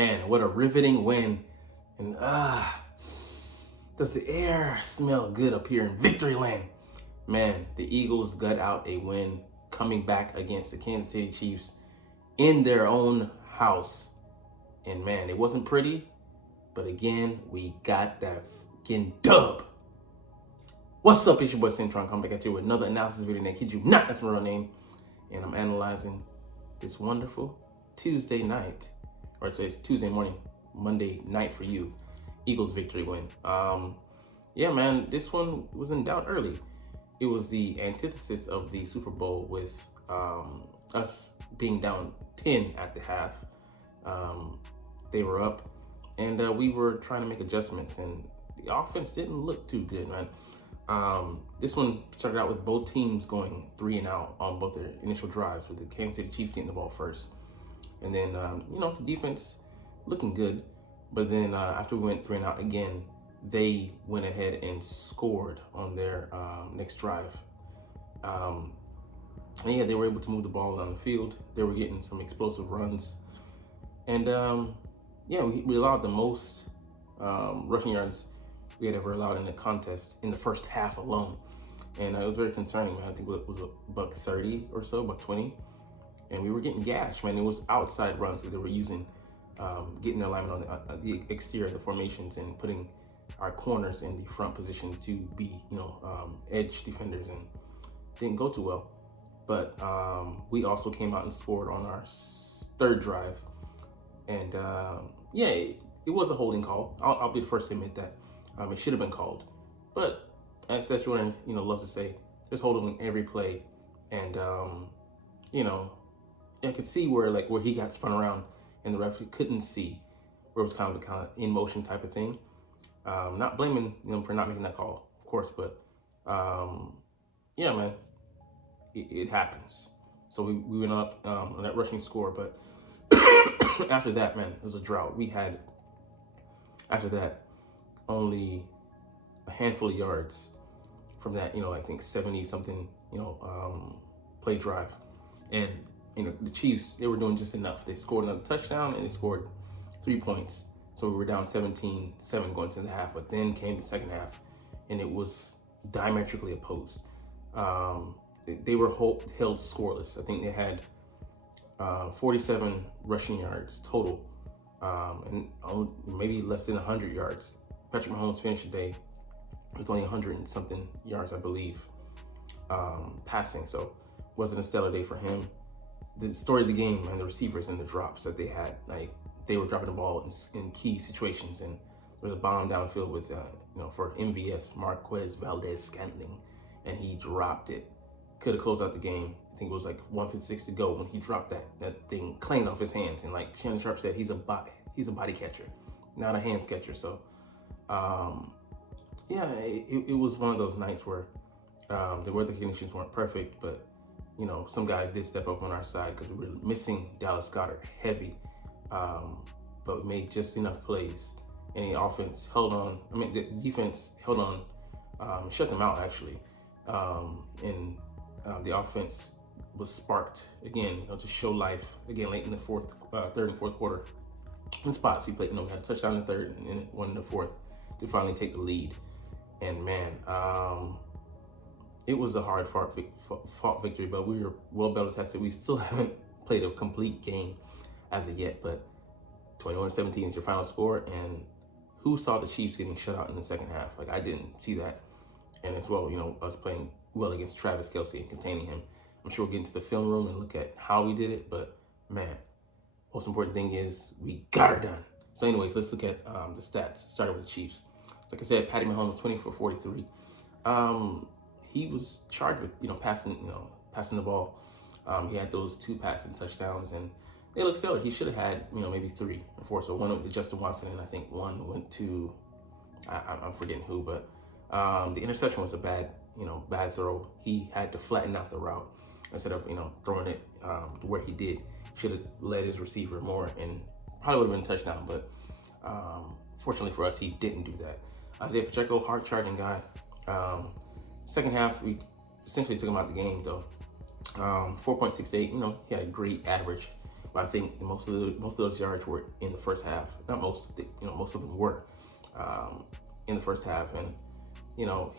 Man, what a riveting win. And does the air smell good up here in Victory Land? Man, the Eagles gut out a win coming back against the Kansas City Chiefs in their own house. And man, it wasn't pretty, but again, we got that fucking dub. What's up, it's your boy Centron, coming back at you with another analysis video. And I kid you not, that's my real name. And I'm analyzing this wonderful Tuesday night, or it's Tuesday morning, Monday night for you, Eagles victory win. Yeah, man, this one was in doubt early. It was the antithesis of the Super Bowl with us being down 10 at the half. They were up, and we were trying to make adjustments, and the offense didn't look too good, man. This one started out with both teams going 3 and out on both their initial drives, with the Kansas City Chiefs getting the ball first. And then, the defense looking good. But then after we went 3 and out again, they went ahead and scored on their next drive. And yeah, they were able to move the ball down the field. They were getting some explosive runs. And yeah, we allowed the most rushing yards we had ever allowed in a contest in the first half alone. And it was very concerning, man. I think it was a $130 or so, $120. And we were getting gashed, man. It was outside runs that they were using, getting their alignment on the exterior of the formations and putting our corners in the front position to be, edge defenders, and didn't go too well. But we also came out and scored on our third drive. And yeah, it was a holding call. I'll be the first to admit that. It should have been called. But as Statuary, loves to say, there's holding in every play. And, I could see where he got spun around and the referee couldn't see, where it was kind of in motion type of thing. Not blaming them for not making that call, of course, but yeah, man, it happens. So we went up on that rushing score, but after that, man, it was a drought. We had, after that, only a handful of yards from that, I think 70 something, play drive. And the Chiefs, they were doing just enough. They scored another touchdown and they scored 3 points. So we were down 17-7 going into the half. But then came the second half, and it was diametrically opposed. They were held scoreless. I think they had 47 rushing yards total, and maybe less than 100 yards. Patrick Mahomes finished the day with only 100 and something yards, I believe, passing. So wasn't a stellar day for him. The story of the game, and the receivers and the drops that they had, they were dropping the ball in key situations, and there was a bomb downfield with, for MVS, Marquez Valdez-Scantling, and he dropped it. Could have closed out the game. I think it was 1:56 to go when he dropped that thing clean off his hands. And like Shannon Sharp said, he's a body catcher, not a hands catcher. So, yeah, it was one of those nights where the weather conditions weren't perfect, but some guys did step up on our side because we were missing Dallas Goedert heavy, but we made just enough plays. And the offense held on. The defense held on, shut them out actually. And the offense was sparked again, to show life again late in the third and fourth quarter. In spots, we played. We had a touchdown in the third and one in the fourth to finally take the lead. And man, it was a hard fought victory, but we were well battle tested. We still haven't played a complete game as of yet, but 21-17 is your final score. And who saw the Chiefs getting shut out in the second half? I didn't see that. And as well, us playing well against Travis Kelce and containing him. I'm sure we'll get into the film room and look at how we did it, but man, most important thing is we got her done. So anyways, let's look at the stats. Started with the Chiefs. Like I said, Patty Mahomes, 20 for 43. He was charged with, passing the ball. He had those 2 passing touchdowns, and they looked stellar. He should have had, maybe 3 or 4. So one went to Justin Watson, and I think one went to, I'm forgetting who, but the interception was a bad throw. He had to flatten out the route instead of, throwing it where he did. Should have led his receiver more, and probably would have been a touchdown. But fortunately for us, he didn't do that. Isaiah Pacheco, hard charging guy. Second half, we essentially took him out of the game though. 4.68. He had a great average. But I think most of those yards were in the first half. Not most, most of them were in the first half. And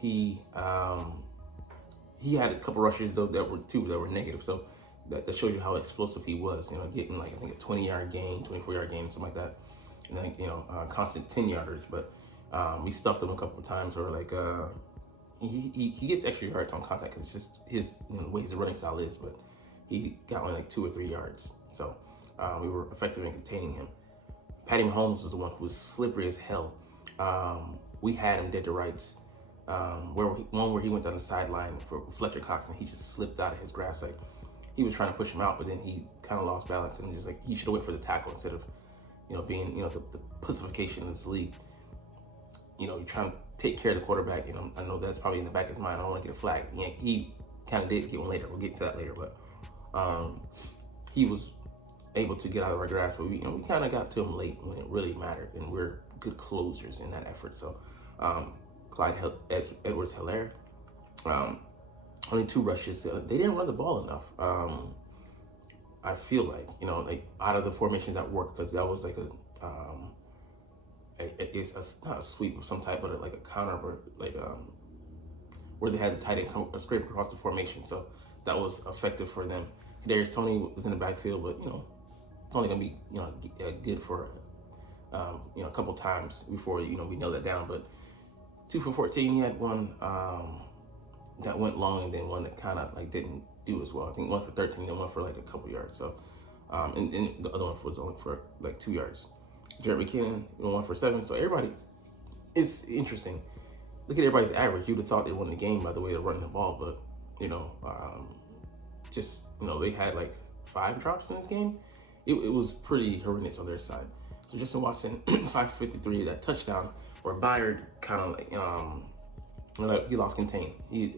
he had a couple rushes though that were negative. So that shows you how explosive he was. Getting like I think a 20-yard gain, 24-yard gain, something like that. And then constant 10-yarders. But we stuffed him a couple of times, or like he gets extra yards on contact because it's just his the way his running style is. But he got only like 2 or 3 yards. So we were effective in containing him. Patty Mahomes was the one who was slippery as hell. We had him dead to rights. Where he went down the sideline for Fletcher Cox, and he just slipped out of his grasp. Like he was trying to push him out, but then he kind of lost balance, and just like he should have went for the tackle instead of being the pussification of this league. You're trying to take care of the quarterback, and I know that's probably in the back of his mind. I don't want to get a flag. He kind of did get one later. We'll get to that later, but he was able to get out of our grasp, but we kind of got to him late when it really mattered, and we're good closers in that effort. So Clyde Edwards-Helaire, only 2 rushes. They didn't run the ball enough. I feel like like out of the formations that worked, because that was like it's not a sweep of some type, but like a counter, like where they had the tight end come scrape across the formation. So that was effective for them. Kadarius Toney was in the backfield, but it's only gonna be good for a couple times before we nail that down. But 2 for 14, he had one that went long, and then one that kind of like didn't do as well. I think 1 for 13, then 1 for like a couple yards. So and the other one was only for like 2 yards. Jared McKinnon 1 for 7. So everybody, it's interesting. Look at everybody's average. You'd have thought they won the game by the way they're running the ball, but they had like 5 drops in this game. It was pretty horrendous on their side. So Justin Watson 553, that touchdown, where Byard kind of like he lost contain. We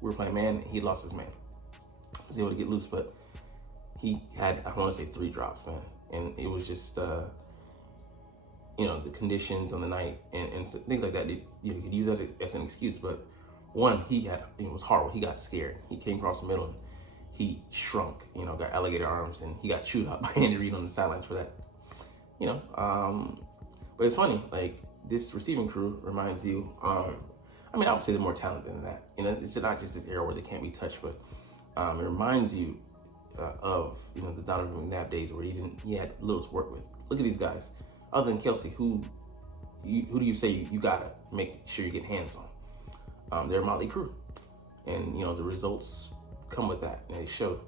were playing man, he lost his man. Was able to get loose, but he had, I want to say, 3 drops, man. And it was just the conditions on the night and things like that. You could use that as an excuse, but one, it was horrible. He got scared. He came across the middle and he shrunk, got alligator arms, and he got chewed out by Andy Reid on the sidelines for that. But it's funny, like this receiving crew reminds you, I would say they're more talented than that. It's not just this era where they can't be touched, but it reminds you of the Donovan McNabb days where he had little to work with. Look at these guys. Other than Kelsey, who do you say you gotta make sure you get hands on? They're a motley crew, and the results come with that, and they show.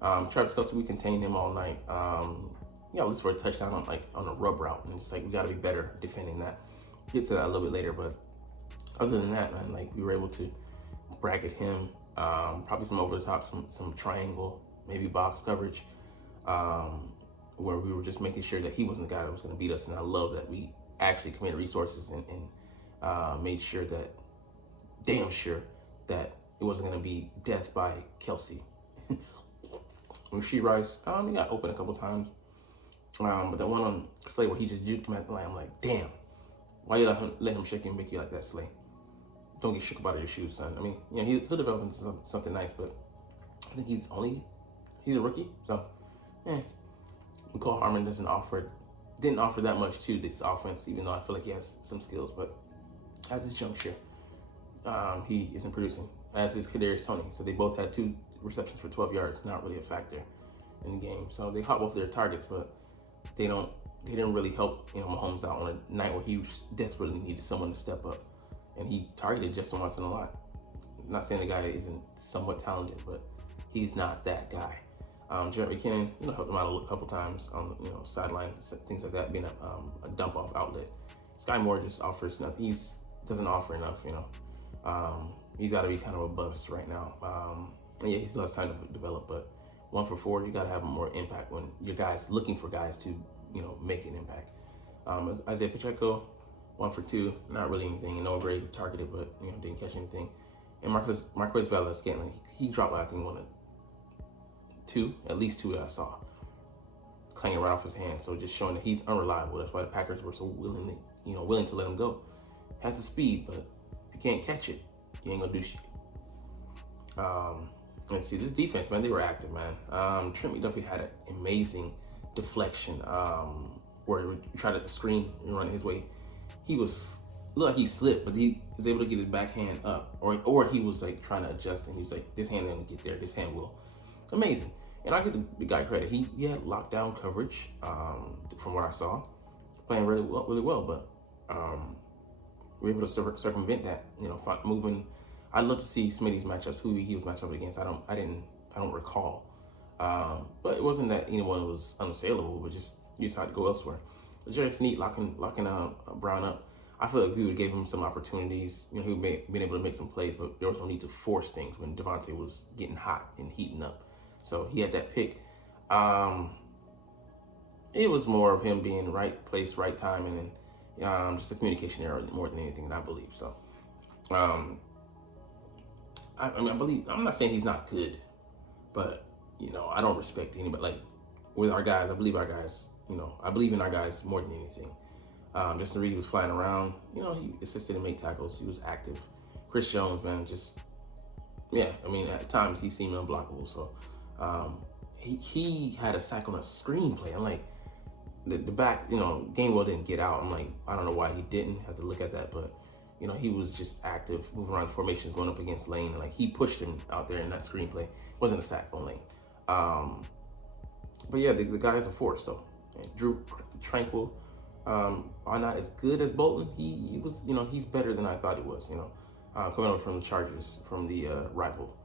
Travis Kelce, we contained him all night. At least for a touchdown on a rub route, and it's like we gotta be better defending that. Get to that a little bit later, but other than that, man, like we were able to bracket him. Probably some over the top, some triangle, maybe box coverage, where we were just making sure that he wasn't the guy that was going to beat us. And I love that we actually committed resources and made sure damn sure that it wasn't going to be death by Kelsey. Rashee Rice, he got open a couple times, but that one on Slay where he just juked him at the line, I'm like, damn, why you let him shake and make you like that, Slay? Don't get shook up out of your shoes, son. He'll develop into something nice, but I think he's a rookie, so McCall Harmon didn't offer that much to this offense, even though I feel like he has some skills. But at this juncture, he isn't producing, as is Kadarius Toney. So they both had 2 receptions for 12 yards, not really a factor in the game. So they caught both of their targets, but they didn't really help Mahomes out on a night where he desperately needed someone to step up. And he targeted Justin Watson a lot. I'm not saying the guy isn't somewhat talented, but he's not that guy. Jared McKinnon, helped him out a couple times on sideline, things like that, being a dump off outlet. Sky Moore just offers nothing. He doesn't offer enough. He's got to be kind of a bust right now. And he still has time to develop, but 1 for 4, you got to have more impact when your guys looking for guys to make an impact. Isaiah Pacheco, 1 for 2, not really anything. Noah Gray targeted, but didn't catch anything. And Marquez Valdes-Scantling, he dropped, I think, at least two that I saw, clanging right off his hand. So just showing that he's unreliable. That's why the Packers were so willing to let him go. Has the speed, but if you can't catch it, you ain't gonna do shit. Let's see, this defense, man, they were active, man. Trent McDuffie had an amazing deflection, where he tried to screen and run his way. He was looked like he slipped, but he was able to get his backhand up, or he was like trying to adjust, and he was like, this hand didn't get there, this hand will. Amazing. And I give the guy credit. He had lockdown coverage, from what I saw, playing really well. But we're able to circumvent that. Moving. I'd love to see some of these matchups, who he was matched up against. I don't recall. But it wasn't that anyone was unassailable, but just you decided to go elsewhere. It's just neat locking Brown up. I feel like we would give him some opportunities. He would been able to make some plays, but there was no need to force things when Devontae was getting hot and heating up. So he had that pick. It was more of him being right place, right time, and then just a communication error more than anything, I believe. So, I believe, I'm not saying he's not good, but I don't respect anybody. Like with our guys, I believe our guys. I believe in our guys more than anything. Justin Reed was flying around. He assisted and made tackles. He was active. Chris Jones, man, at times he seemed unblockable. So he had a sack on a screenplay. I'm like, the back, Gainwell didn't get out. I'm like, I don't know why he didn't. Have to look at that, but he was just active, moving around formations, going up against Lane, and like he pushed him out there in that screenplay. It wasn't a sack on Lane. But yeah, the guy is a force. So Drew Tranquil, not as good as Bolton. He was, he's better than I thought he was. Coming over from the Chargers, from the rival.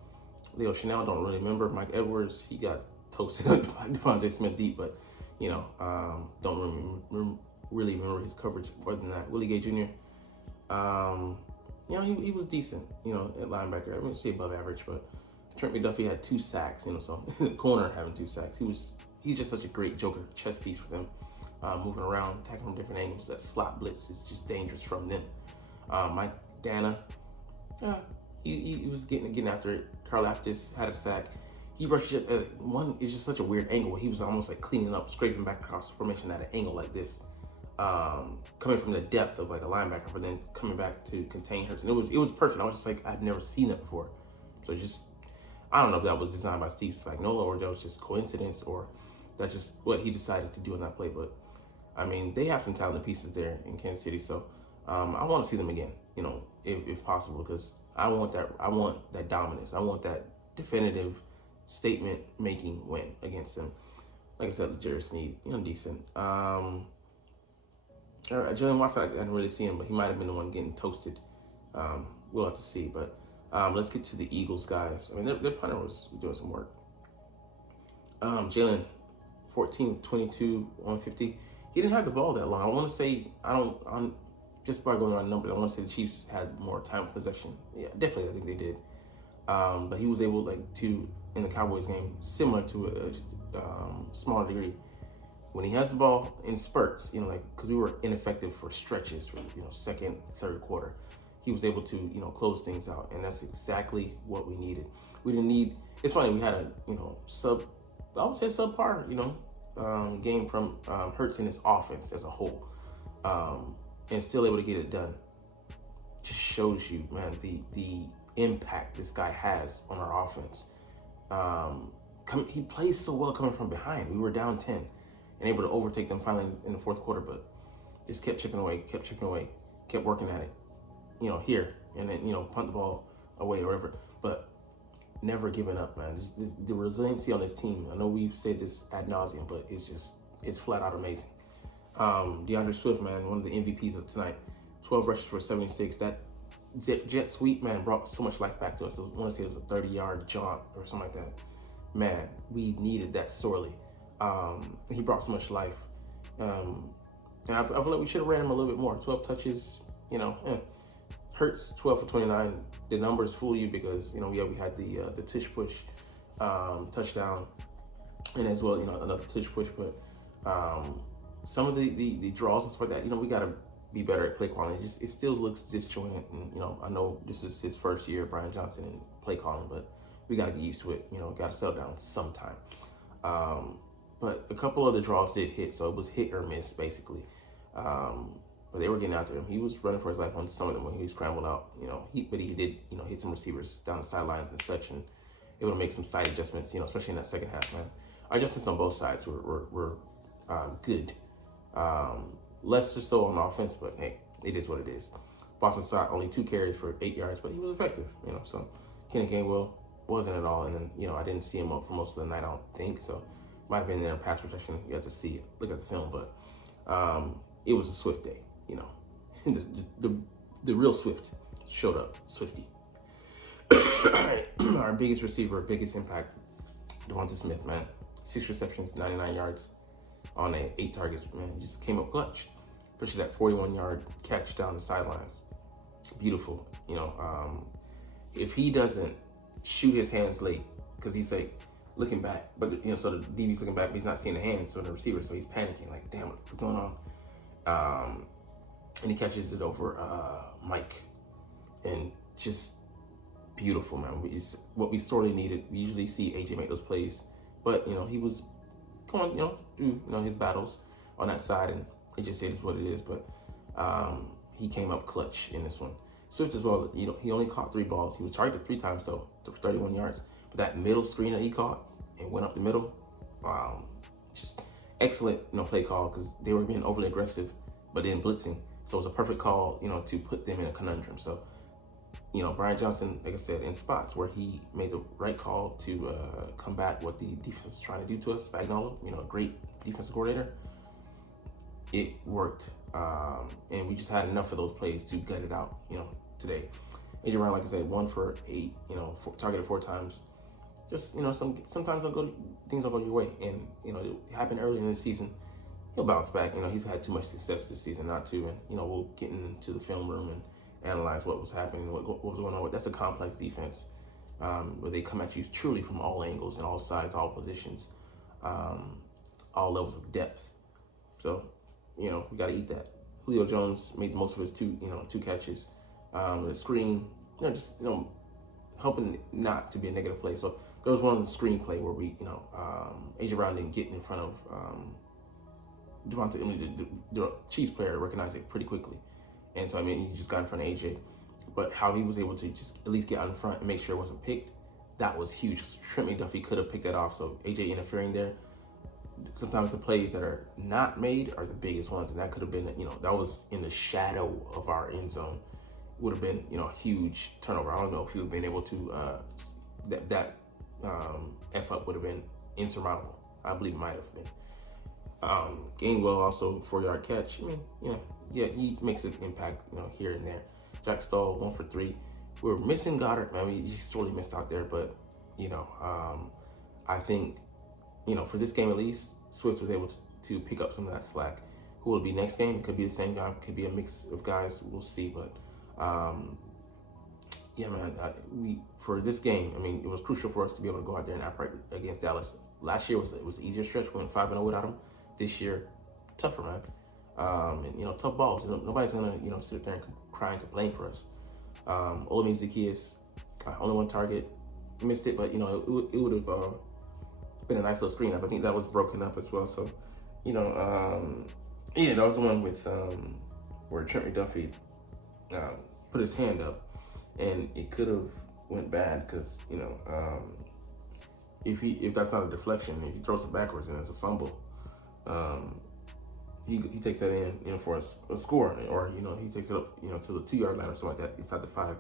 Leo Chanel, don't really remember. Mike Edwards, he got toasted by Devontae Smith deep, but don't really remember his coverage more than that. Willie Gay Jr., he was decent, at linebacker. I wouldn't say above average, but Trent McDuffie had 2 sacks, so the corner having 2 sacks. He's just such a great joker chess piece for them, moving around, attacking from different angles. That slot blitz is just dangerous from them. Mike Dana, he was getting after it. Carl Aftis had a sack. He rushed one is just such a weird angle. He was almost like cleaning up, scraping back across the formation at an angle like this, coming from the depth of like a linebacker, but then coming back to contain Hurts. And it was perfect. I was just like, I'd never seen that before. So I don't know if that was designed by Steve Spagnuolo or that was just coincidence or that's just what he decided to do in that play. But they have some talented pieces there in Kansas City. So I want to see them again, if possible, because I want that dominance. I want that definitive statement-making win against them. Like I said, Jerry Sneed, decent. Jalen Watson, I didn't really see him, but he might have been the one getting toasted. We'll have to see. But let's get to the Eagles, guys. Their punter was doing some work. Jalen, 14-22, 150. He didn't have the ball that long. I want to say, just by going on numbers, I want to say the Chiefs had more time of possession. Yeah, definitely, I think they did. But he was able to, in the Cowboys game, similar to a smaller degree, when he has the ball in spurts, because we were ineffective for stretches for, second, third quarter, he was able to, close things out. And that's exactly what we needed. We didn't need, it's funny, we had a, subpar, game from Hurts in his offense as a whole, and still able to get it done. Just shows you, man, the impact this guy has on our offense. He plays so well coming from behind. We were down 10 and able to overtake them finally in the fourth quarter, but just kept chipping away, kept working at it, here, and then, punt the ball away or whatever, but never giving up, man. Just the resiliency on this team. I know we've said this ad nauseum, but it's flat out amazing. DeAndre Swift, man, one of the MVPs of tonight, 12 rushes for 76. That jet sweep, man, brought so much life back to us. I want to say it was a 30-yard jaunt or something like that. Man, we needed that sorely. He brought so much life. And I feel like we should have ran him a little bit more. 12 touches, Hurts 12 for 29. The numbers fool you because, we had the tush push touchdown, and as well, another tush push. But some of the draws and stuff like that, we got to be better at play calling. It still looks disjointed, and I know this is his first year, Brian Johnson, in play calling, but we got to get used to it. Got to settle down sometime. But a couple of the draws did hit, so it was hit or miss basically. But they were getting after him. He was running for his life on some of them when he was scrambling out. But he did hit some receivers down the sidelines and such, and able to make some side adjustments. Especially in that second half, man. Our adjustments on both sides were good. Less or so on offense, but hey, it is what it is. Boston Scott only 2 carries for 8 yards, but he was effective, So Kenny Gainwell wasn't at all, and then I didn't see him up for most of the night. I don't think so. Might have been there in pass protection. You have to see it, look at the film, but it was a Swift day. The real Swift showed up, Swifty. Our biggest receiver, biggest impact, Devonta Smith, man. 6 receptions, 99 yards on 8 targets, man. He just came up clutch. Especially that 41-yard catch down the sidelines. Beautiful, If he doesn't shoot his hands late, because he's like looking back, but so the DB's looking back, but he's not seeing the hands of the receiver, so he's panicking, like, damn, what's going on? And he catches it over Mike, and just beautiful, man. What we sorely needed. We usually see AJ make those plays, but he was going, through his battles on that side, and it just is what it is. But he came up clutch in this one. Swift as well. He only caught 3 balls. He was targeted 3 times though, for 31 yards. But that middle screen that he caught and went up the middle, just excellent, play call, because they were being overly aggressive, but then blitzing. So it was a perfect call, to put them in a conundrum. So, Brian Johnson, like I said, in spots where he made the right call to combat what the defense was trying to do to us, Spagnuolo, a great defensive coordinator, it worked. And we just had enough of those plays to gut it out, today. AJ Brown, like I said, 1 for 8, targeted 4 times. Just, sometimes things don't go your way. And, it happened early in the season. He'll bounce back. He's had too much success this season not to. And, we'll get into the film room and analyze what was happening, what was going on. That's a complex defense where they come at you truly from all angles and all sides, all positions, all levels of depth. So, we got to eat that. Julio Jones made the most of his 2 catches. The screen, helping not to be a negative play. So there was one screen play where we, AJ Brown didn't get in front of Devonta. The Chiefs player recognized it pretty quickly. And so, he just got in front of AJ. But how he was able to just at least get out in front and make sure it wasn't picked, that was huge. Trent McDuffie could have picked that off. So AJ interfering there. Sometimes the plays that are not made are the biggest ones. And that could have been, that was in the shadow of our end zone. Would have been, a huge turnover. I don't know if he would have been able to, that F up would have been insurmountable. I believe it might have been. Gainwell also 4-yard catch. He makes an impact, here and there. Jack Stoll 1 for 3. We're missing Goddard. He sorely missed out there, but I think, for this game at least, Swift was able to pick up some of that slack. Who will it be next game? It could be the same guy. It could be a mix of guys. We'll see, but for this game, it was crucial for us to be able to go out there and operate against Dallas. Last year was an easier stretch. We went 5-0 without him. This year, tougher, man. And tough balls. Nobody's gonna sit there and cry and complain for us. Olamide Zaccheaus, only 1 target, missed it, but it would have been a nice little screen up. I think that was broken up as well. So, that was the one with where Trent McDuffie put his hand up, and it could have went bad because if that's not a deflection, if he throws it backwards and it's a fumble, he takes that in for a score, or he takes it up to the 2-yard line or something like that inside the 5,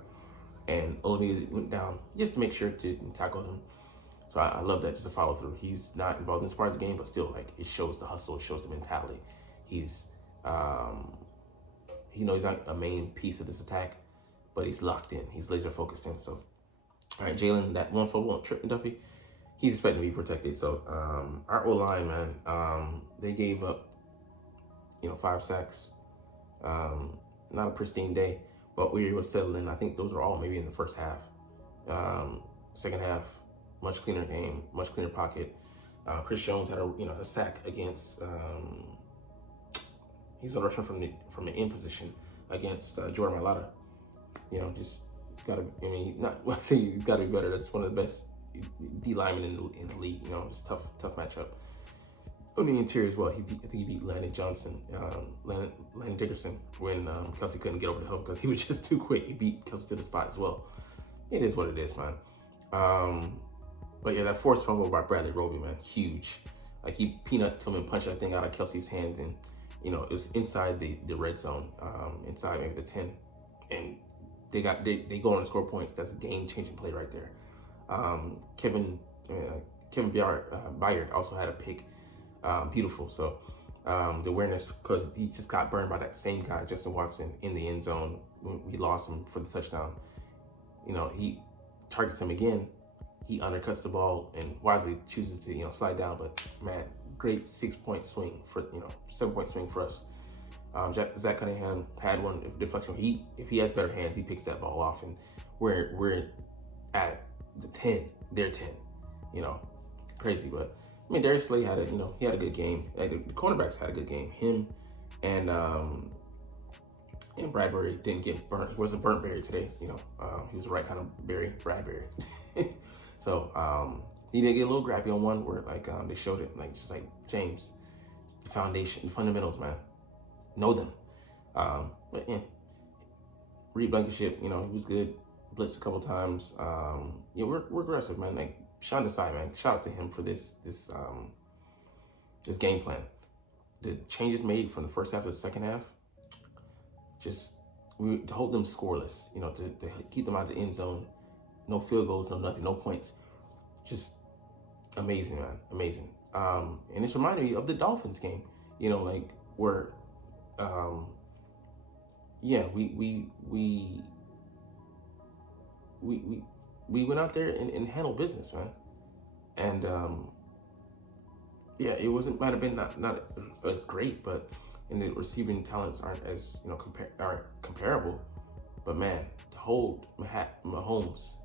and Olamide went down just to make sure to tackle him. So I love that, just a follow through. He's not involved in this part of the game, but still, it shows the hustle, it shows the mentality. He's he's not a main piece of this attack, but he's locked in. He's laser focused in. So, all right, Jalen, that 1 fumble on Trent McDuffie, he's expecting to be protected. So, our O-line, man, they gave up, 5 sacks. Not a pristine day, but we were settling. I think those were all maybe in the first half. Second half, much cleaner game, much cleaner pocket. Chris Jones had a sack against. He's a rusher from the in position against Jordan Mailata. Just gotta. I say you gotta be better. That's one of the best D linemen in the league. It's tough matchup. On the interior as well, I think he beat Landon Dickerson when Kelsey couldn't get over the hill because he was just too quick. He beat Kelsey to the spot as well. It is what it is, man. But yeah, that forced fumble by Bradley Roby, man, huge. Like he peanut told me to punch that thing out of Kelsey's hand, and it was inside the red zone, inside maybe the 10, and they go on to score points. That's a game changing play right there. Kevin Byard also had a pick, beautiful. So the awareness, because he just got burned by that same guy, Justin Watson, in the end zone. We lost him for the touchdown. He targets him again. He undercuts the ball and wisely chooses to slide down. But man, great 6-point swing for 7-point swing for us. Zach Cunningham had one deflection. If he has better hands, he picks that ball off, and we're at the 10, their 10. Crazy. But I mean, Darius Slay had he had a good game. Like, the cornerbacks had a good game. Him and Bradbury didn't get burnt. He wasn't burnt berry today. He was the right kind of berry, Bradbury. So he did get a little grabby on one where they showed it, just like, James, the foundation, the fundamentals, man, know them. But yeah, Reed Blankenship, he was good. Blitzed a couple times. We're aggressive, man. Like, Sean Desai, man, shout out to him for this game plan. The changes made from the first half to the second half, just to hold them scoreless, to keep them out of the end zone. No field goals, no nothing, no points. Just amazing, man, amazing. And it's reminded me of the Dolphins game, where, we went out there and handled business, man. And it might have been not as great, but and the receiving talents aren't as aren't comparable. But man, to hold Mahomes,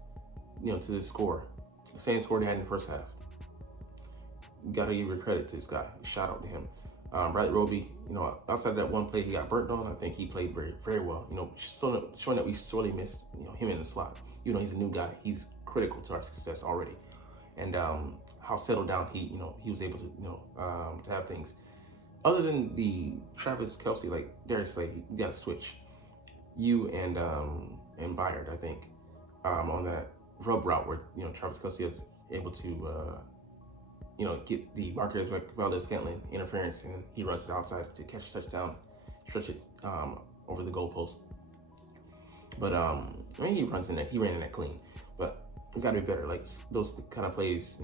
to this score, the same score they had in the first half. You gotta give your credit to this guy. Shout out to him. Bradley Roby, outside that one play he got burnt on, I think he played very, very well. Showing that we sorely missed, him in the slot. He's a new guy. He's critical to our success already. And how settled down he was able to have things. Other than the Travis Kelce, like Darius Slay, you got to switch. You and Byard, I think, on that rub route where Travis Kelce is able to get the Marquez Valdes-Scantling interference, and he runs it outside to catch a touchdown, stretch it over the goalpost. But he ran in that clean. But we got to be better. Like, those kind of plays,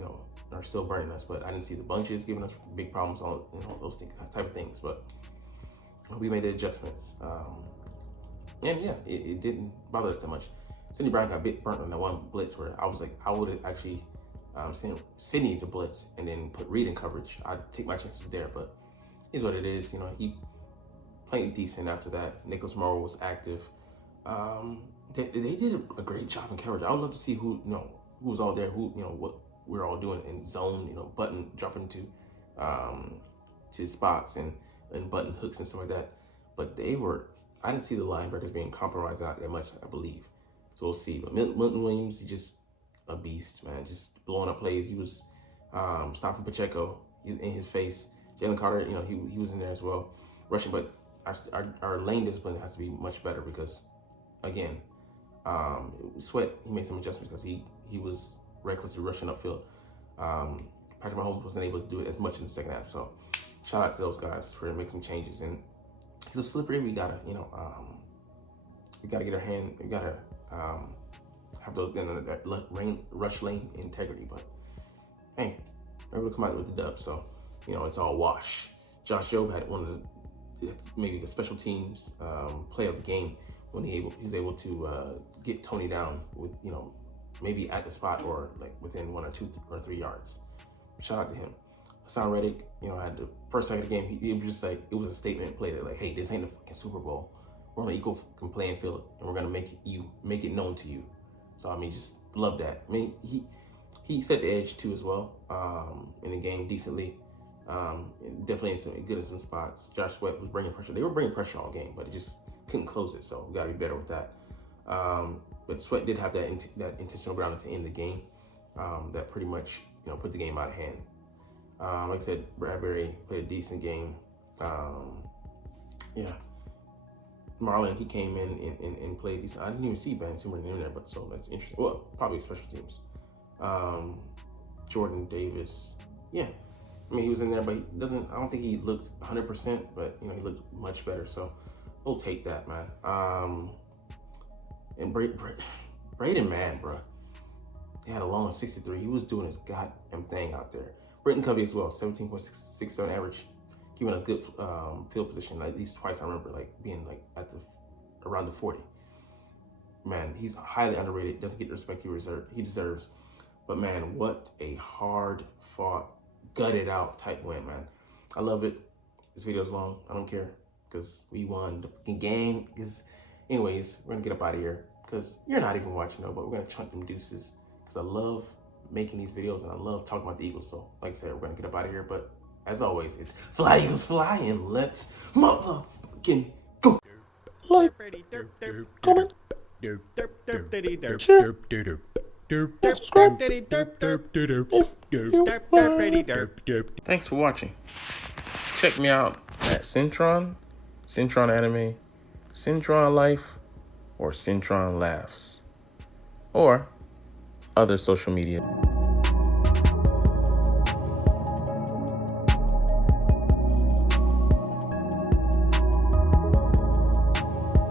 are still burning us. But I didn't see the bunches giving us big problems on those type of things. But we made the adjustments, and yeah, it didn't bother us that much. Sidney Brown got burnt on that one blitz where I was like, I would have actually sent Sidney to blitz and then put Reed in coverage. I'd take my chances there, but here's what it is. He played decent after that. Nicholas Morrow was active. They did a great job in coverage. I would love to see who was all there, what we're all doing in zone, button dropping to spots and button hooks and stuff like that. But I didn't see the linebackers being compromised out that much, I believe. So we'll see. But Milton Williams, he just a beast, man. Just blowing up plays. He was stopping Pacheco in his face. Jalen Carter, he was in there as well, rushing. But our lane discipline has to be much better because, again, Sweat, he made some adjustments because he was recklessly rushing upfield. Patrick Mahomes wasn't able to do it as much in the second half. So shout out to those guys for making some changes. And he's a slippery. We gotta get our hand. We gotta have those that rush lane integrity. But hey, we're able to come out with the dub. So it's all wash. Josh Jobe had one of maybe the special teams play of the game when he's able to get Tony down with maybe at the spot or like within 1 or 2 or 3 yards. Shout out to him. Hassan Reddick, had the first second of the game. It was just like, it was a statement play that, like, hey, this ain't the fucking Super Bowl. We're on an equal playing field, and we're gonna make it known to you. So I mean, just love that. I mean, he set the edge too as well in the game decently. Definitely in some spots. Josh Sweat was bringing pressure. They were bringing pressure all game, but it just couldn't close it. So we got to be better with that. But Sweat did have that intentional grounding to end the game. That pretty much put the game out of hand. Like I said, Bradbury played a decent game. Marlon, he came in and played decent. I didn't even see Ben Toomer in there, but so that's interesting. Well, probably special teams. Jordan Davis, I mean, he was in there, but he doesn't. I don't think he looked 100%, but you know, he looked much better. So we'll take that, man. And Braden, man, bro, he had a long 63. He was doing his goddamn thing out there. Britton Covey as well, 17.67 average, giving us good field position. Like, at least twice I remember, like being like at the around the 40. Man, he's highly underrated. Doesn't get the respect he deserves. But man, what a hard fought, gutted out type win, man. I love it. This video's long. I don't care because we won the fucking game. Anyways, we're gonna get up out of here because you're not even watching though, but we're gonna chunk them deuces because I love making these videos and I love talking about the Eagles. So like I said, we're gonna get up out of here. But as always, it's fly Eagles fly and let's motherfucking go. Like, comment, share, and subscribe. Thanks for watching. Check me out at Centron Anime, Centron Life, or Centron Laughs, or other social media.